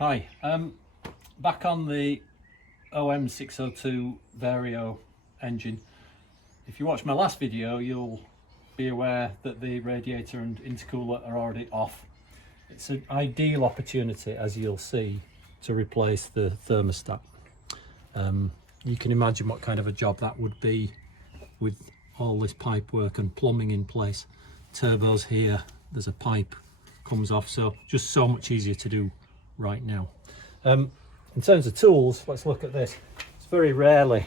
Hi, back on the OM602 Vario engine. If you watched my last video, you'll be aware that the radiator and intercooler are already off. It's an ideal opportunity, as you'll see, to replace the thermostat. You can imagine what kind of a job that would be with all this pipe work and plumbing in place. Turbos here, there's a pipe comes off, so just so much easier to do right now. In terms of tools, let's look at this. It's very rarely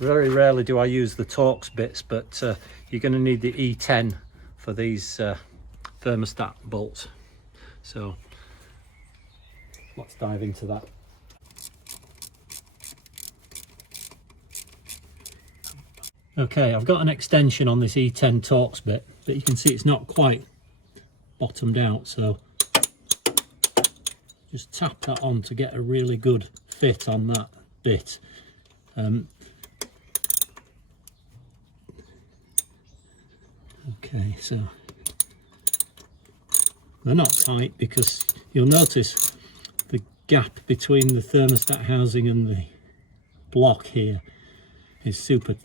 do I use the Torx bits, but you're going to need the E10 for these thermostat bolts. So let's dive into that. Okay, I've got an extension on this E10 Torx bit, but you can see it's not quite bottomed out, so just tap that on to get a really good fit on that bit. Okay, so they're not tight because you'll notice the gap between the thermostat housing and the block here is super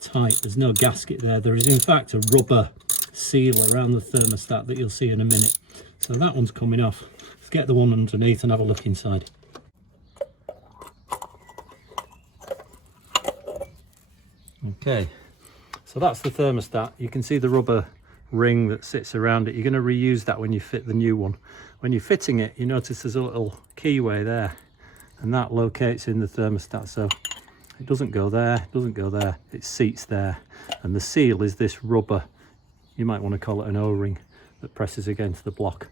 tight. There's no gasket there. There is in fact a rubber seal around the thermostat that you'll see in a minute. So that one's coming off. Let's get the one underneath and have a look inside. Okay, so that's the thermostat. You can see the rubber ring that sits around it. You're going to reuse that when you fit the new one. When you're fitting it, you notice there's a little keyway there, and that locates in the thermostat. So it doesn't go there, it doesn't go there, it seats there. And the seal is this rubber, you might want to call it an O-ring, that presses against the block.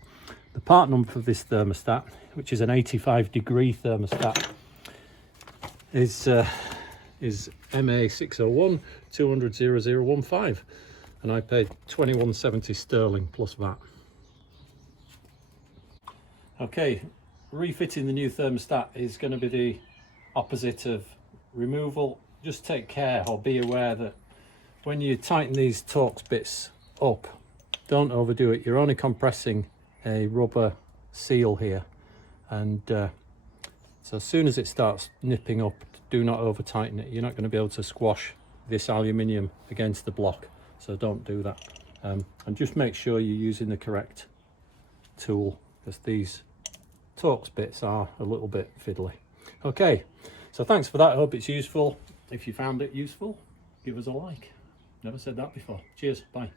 The part number for this thermostat, which is an 85-degree thermostat, is MA6012000015, and I paid £21.70 sterling plus VAT. Okay, refitting the new thermostat is going to be the opposite of removal. Just take care, or be aware that when you tighten these Torx bits up, don't overdo it. You're only compressing a rubber seal here, and so as soon as it starts nipping up, do not over tighten it. You're not going to be able to squash this aluminium against the block, so don't do that. And just make sure you're using the correct tool, because these Torx bits are a little bit fiddly. Okay, so thanks for that. I hope it's useful. If you found it useful, give us a like. Never said that before. Cheers, bye.